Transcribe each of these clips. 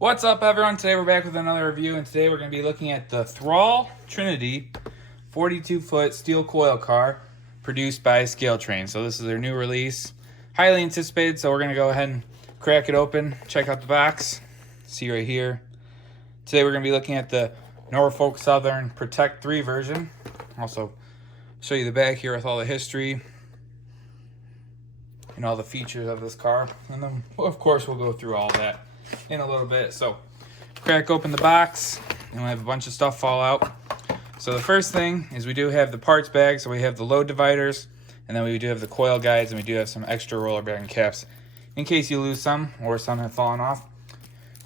What's up, everyone? Today we're back with another review, and today we're going to be looking at the Thrall-Trinity 42-foot steel coil car produced by ScaleTrains. So this is their new release, highly anticipated. So we're going to go ahead and crack it open, check out the box, see right here. Today we're going to be looking at the Norfolk Southern Protect 3 version. Also show you the back here with all the history and all the features of this car, and then of course we'll go through all that in a little bit. So crack open the box and we have a bunch of stuff fall out. So the first thing is we do have the parts bag. So we have the load dividers, and then we do have the coil guides, and we do have some extra roller bearing caps in case you lose some or some have fallen off.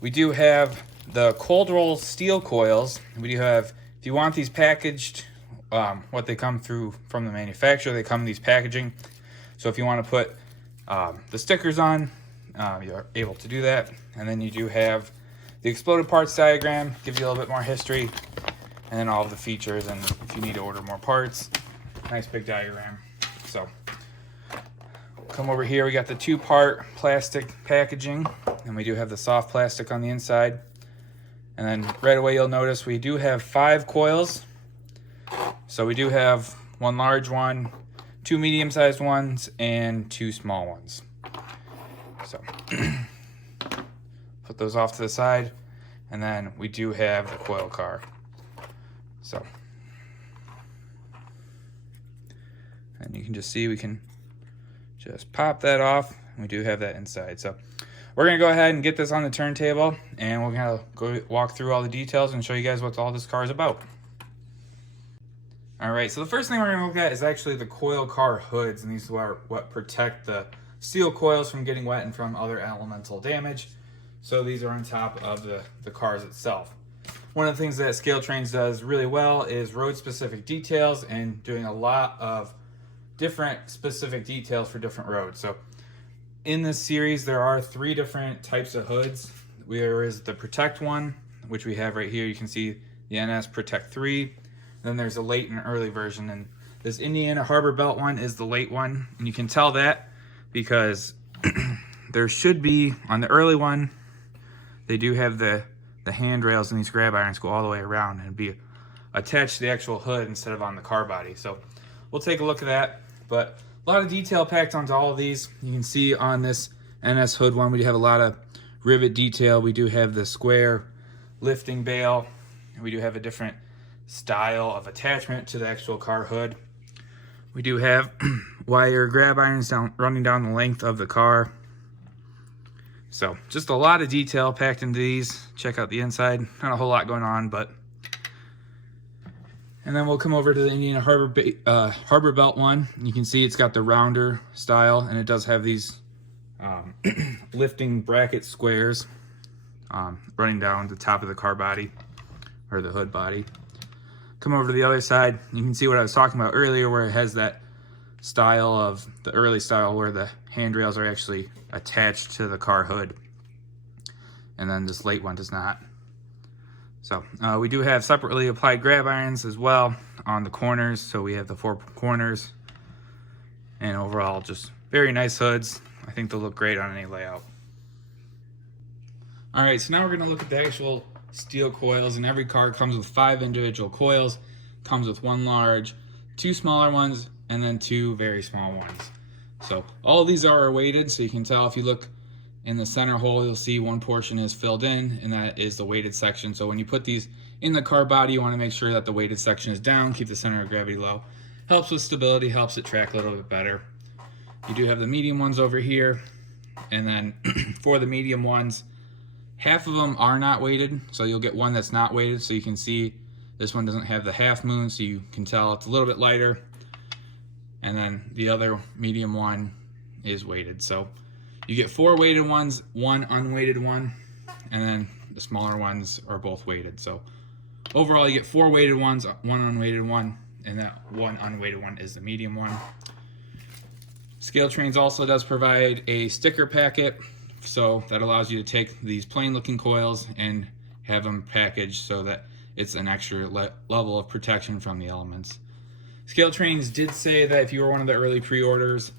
We do have the cold roll steel coils. We do have, if you want these packaged, what they come through from the manufacturer, they come in these packaging. So if you want to put the stickers on, you're able to do that. And then you do have the exploded parts diagram, gives you a little bit more history, and then all of the features, and if you need to order more parts, nice big diagram. So come over here, we got the 2-part plastic packaging, and we do have the soft plastic on the inside. And then right away you'll notice we do have 5 coils. So we do have 1 large one, 2 medium-sized ones, and 2 small ones. So put those off to the side, and then we do have the coil car. So, and you can just see we can just pop that off, and we do have that inside. So we're gonna go ahead and get this on the turntable, and we're gonna go walk through all the details and show you guys what all this car is about. All right, so the first thing we're gonna look at is actually the coil car hoods, and these are what protect the steel coils from getting wet and from other elemental damage. So these are on top of the cars itself. One of the things that ScaleTrains does really well is road-specific details and doing a lot of different specific details for different roads. So in this series, there are 3 different types of hoods. There is the Protect one, which we have right here. You can see the NS Protect 3. Then there's a late and early version, and this Indiana Harbor Belt one is the late one, and you can tell that because there should be, on the early one, they do have the handrails, and these grab irons go all the way around and be attached to the actual hood instead of on the car body. So we'll take a look at that, but a lot of detail packed onto all of these. You can see on this NS hood one, we have a lot of rivet detail. We do have the square lifting bail, and we do have a different style of attachment to the actual car hood. We do have wire grab irons running down the length of the car. So just a lot of detail packed into these. Check out the inside. Not a whole lot going on, but. And then we'll come over to the Indiana Harbor Belt one. You can see it's got the rounder style, and it does have these lifting bracket squares running down the top of the car body, or the hood body. Come over to the other side, you can see what I was talking about earlier, where it has that style of the early style where the handrails are actually attached to the car hood, and then this late one does not. So we do have separately applied grab irons as well on the corners. So we have the 4 corners, and overall just very nice hoods. I think they'll look great on any layout. All right, so now we're gonna look at the actual steel coils, and every car comes with 5 individual coils. Comes with 1 large, 2 smaller ones, and then 2 very small ones. So all of these are weighted, so you can tell if you look in the center hole, you'll see one portion is filled in, and that is the weighted section. So when you put these in the car body, you want to make sure that the weighted section is down, keep the center of gravity low. Helps with stability, helps it track a little bit better. You do have the medium ones over here, and then for the medium ones, half of them are not weighted, so you'll get one that's not weighted. So you can see this one doesn't have the half moon, so you can tell it's a little bit lighter. And then the other medium one is weighted. So you get 4 weighted ones, 1 unweighted one, and then the smaller ones are both weighted. So overall you get 4 weighted ones, 1 unweighted one, and that 1 unweighted one is the medium one. ScaleTrains also does provide a sticker packet, so that allows you to take these plain looking coils and have them packaged so that it's an extra level of protection from the elements. ScaleTrains did say that if you were one of the early pre-orders,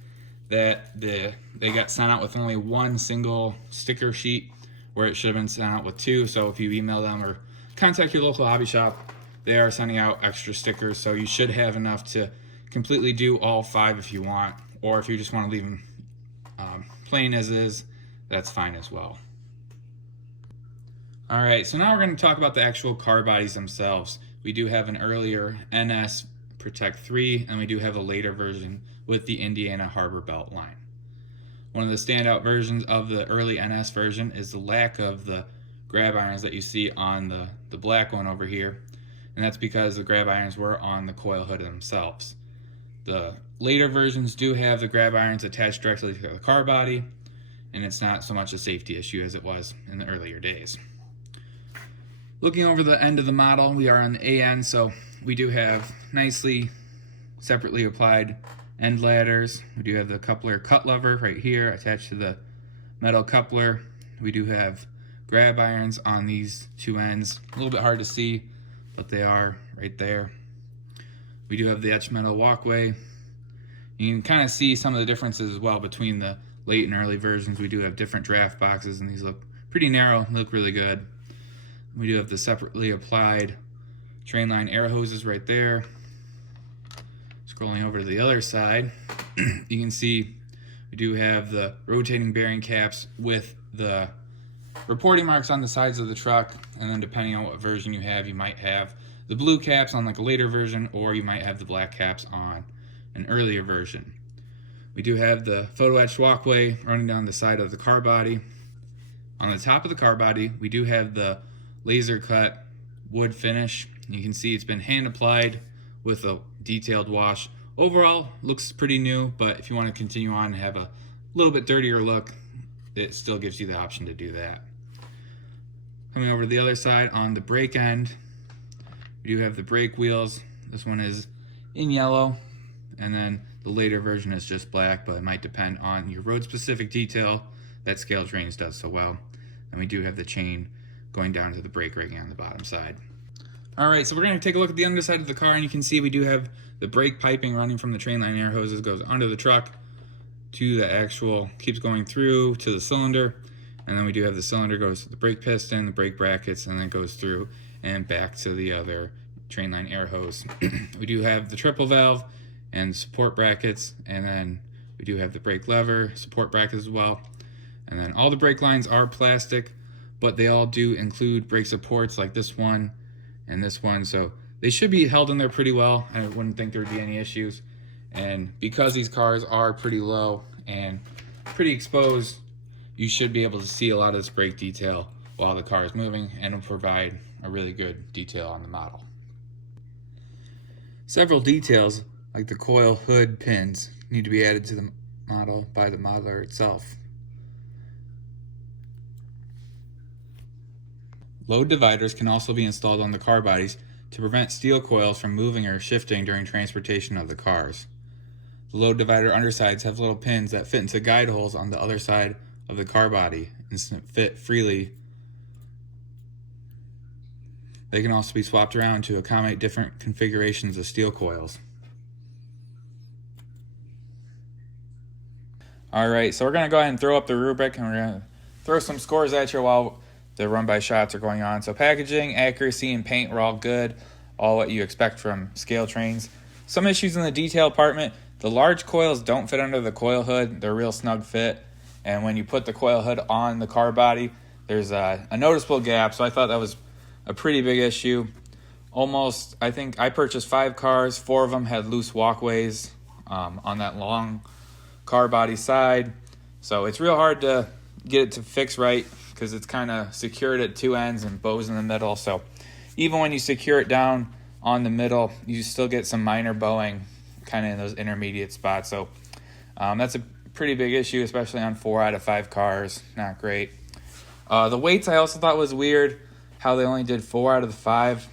that they got sent out with only 1 single sticker sheet where it should have been sent out with 2. So if you email them or contact your local hobby shop, they are sending out extra stickers. So you should have enough to completely do all 5 if you want, or if you just want to leave them plain as is, that's fine as well. All right, so now we're going to talk about the actual car bodies themselves. We do have an earlier NS Protect 3, and we do have a later version with the Indiana Harbor Belt line. One of the standout versions of the early NS version is the lack of the grab irons that you see on the black one over here, and that's because the grab irons were on the coil hood themselves. The later versions do have the grab irons attached directly to the car body, and it's not so much a safety issue as it was in the earlier days. Looking over the end of the model, we are on the AN, so we do have nicely separately applied end ladders. We do have the coupler cut lever right here attached to the metal coupler. We do have grab irons on these 2 ends. A little bit hard to see, but they are right there. We do have the etched metal walkway. You can kind of see some of the differences as well between the late and early versions. We do have different draft boxes, and these look pretty narrow, look really good. We do have the separately applied train line air hoses right there. Scrolling over to the other side, you can see we do have the rotating bearing caps with the reporting marks on the sides of the truck, and then depending on what version you have, you might have the blue caps on like a later version, or you might have the black caps on an earlier version. We do have the photo etched walkway running down the side of the car body. On the top of the car body, we do have the laser cut wood finish. You can see it's been hand applied with a detailed wash. Overall, looks pretty new, but if you want to continue on and have a little bit dirtier look, it still gives you the option to do that. Coming over to the other side on the brake end, we do have the brake wheels. This one is in yellow, and then the later version is just black, but it might depend on your road specific detail that ScaleTrains does so well. And we do have the chain going down to the brake ring on the bottom side. All right, so we're going to take a look at the underside of the car, and you can see we do have the brake piping running from the train line air hoses, goes under the truck to the actual, keeps going through to the cylinder, and then we do have the cylinder goes to the brake piston, the brake brackets, and then goes through and back to the other train line air hose. We do have the triple valve and support brackets, and then we do have the brake lever, support brackets as well. And then all the brake lines are plastic, but they all do include brake supports like this one and this one, so they should be held in there pretty well. I wouldn't think there would be any issues. And because these cars are pretty low and pretty exposed, you should be able to see a lot of this brake detail while the car is moving, and will provide a really good detail on the model. Several details like the coil hood pins need to be added to the model by the modeler itself. Load dividers can also be installed on the car bodies to prevent steel coils from moving or shifting during transportation of the cars. The load divider undersides have little pins that fit into guide holes on the other side of the car body and fit freely. They can also be swapped around to accommodate different configurations of steel coils. Alright, so we're going to go ahead and throw up the rubric, and we're going to throw some scores at you while the run-by shots are going on. So packaging, accuracy, and paint were all good, all what you expect from ScaleTrains. Some issues in the detail department. The large coils don't fit under the coil hood. They're a real snug fit, and when you put the coil hood on the car body, there's a noticeable gap, so I thought that was a pretty big issue. Almost, I think I purchased 5 cars, 4 of them had loose walkways on that long car body side, so it's real hard to get it to fix right because it's kind of secured at 2 ends and bows in the middle. So even when you secure it down on the middle, you still get some minor bowing kind of in those intermediate spots. So that's a pretty big issue, especially on 4 out of 5 cars. Not great. The weights I also thought was weird, how they only did 4 out of the 5.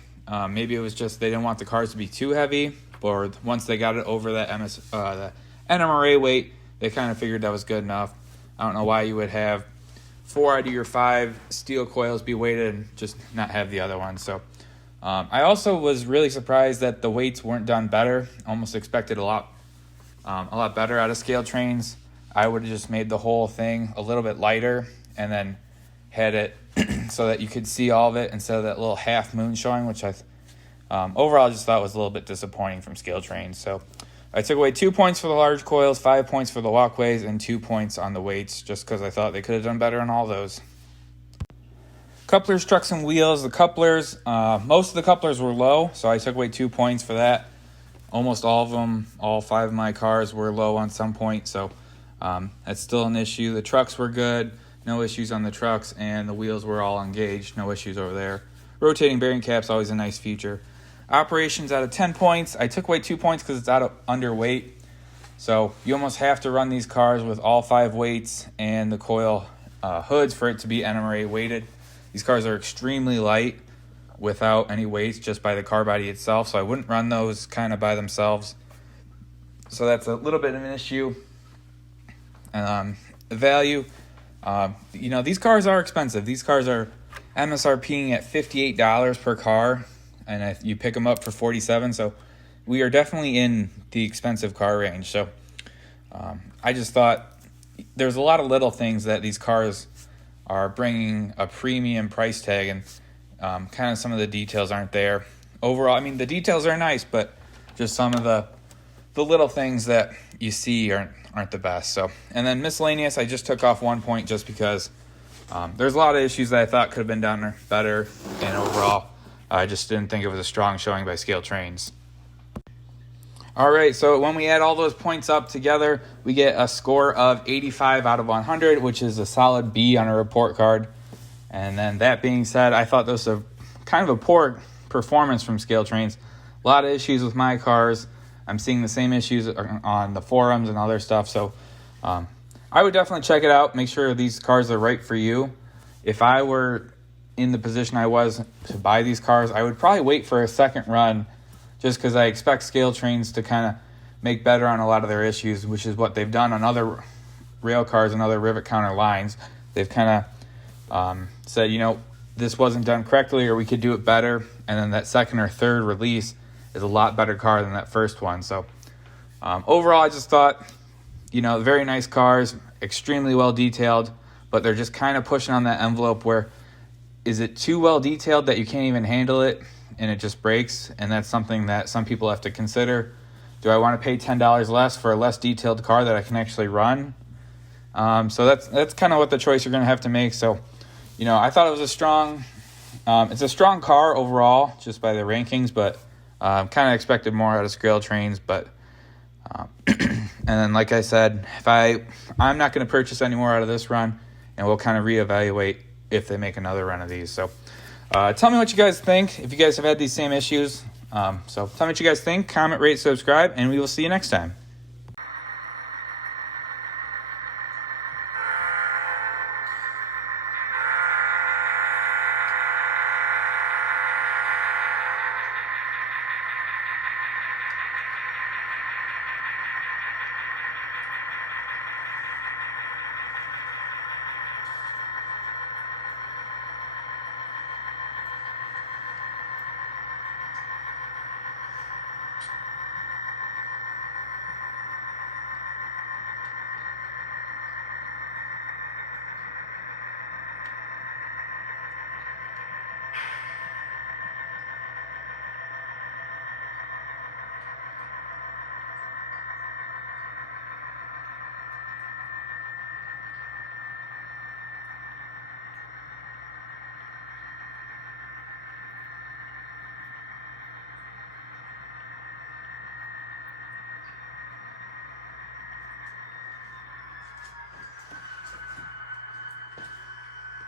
Maybe it was just they didn't want the cars to be too heavy, or once they got it over that the NMRA weight, they kind of figured that was good enough. I don't know why you would have 4 out of your 5 steel coils be weighted and just not have the other one. So I also was really surprised that the weights weren't done better. Almost expected a lot better out of ScaleTrains. I would have just made the whole thing a little bit lighter and then had it so that you could see all of it instead of that little half moon showing, which I overall just thought was a little bit disappointing from ScaleTrains. So I took away 2 points for the large coils, 5 points for the walkways, and 2 points on the weights, just because I thought they could have done better on all those. Couplers, trucks, and wheels. The couplers, most of the couplers were low, so I took away 2 points for that. Almost all of them, all 5 of my cars were low on some point, so that's still an issue. The trucks were good, no issues on the trucks, and the wheels were all engaged, no issues over there. Rotating bearing caps, always a nice feature. Operations out of 10 points. I took away 2 points because it's out of underweight. So you almost have to run these cars with all 5 weights and the coil hoods for it to be NMRA weighted. These cars are extremely light without any weights, just by the car body itself. So I wouldn't run those kind of by themselves. So that's a little bit of an issue. The value, these cars are expensive. These cars are MSRPing at $58 per car, and you pick them up for $47. So we are definitely in the expensive car range. So I just thought there's a lot of little things that these cars are bringing a premium price tag, and kind of some of the details aren't there. Overall, I mean, the details are nice, but just some of the little things that you see aren't the best. So, and then miscellaneous, I just took off 1 point just because there's a lot of issues that I thought could have been done better, and overall, I just didn't think it was a strong showing by ScaleTrains. All right, so when we add all those points up together, we get a score of 85 out of 100, which is a solid B on a report card. And then that being said, I thought this was a kind of a poor performance from ScaleTrains. A lot of issues with my cars. I'm seeing the same issues on the forums and other stuff. So I would definitely check it out. Make sure these cars are right for you. If I were in the position I was to buy these cars, I would probably wait for a second run, just because I expect ScaleTrains to kind of make better on a lot of their issues, which is what they've done on other rail cars and other rivet counter lines. They've kind of said, this wasn't done correctly, or we could do it better. And then that second or third release is a lot better car than that first one. So overall, I just thought, very nice cars, extremely well detailed, but they're just kind of pushing on that envelope where, is it too well detailed that you can't even handle it and it just breaks? And that's something that some people have to consider. Do I want to pay $10 less for a less detailed car that I can actually run? So that's kind of what the choice you're going to have to make. So, I thought it was it's a strong car overall, just by the rankings, but kind of expected more out of ScaleTrains. But and then, like I said, I'm not going to purchase any more out of this run, and we'll kind of reevaluate if they make another run of these. So tell me what you guys think, if you guys have had these same issues. So tell me what you guys think, comment, rate, subscribe, and we will see you next time.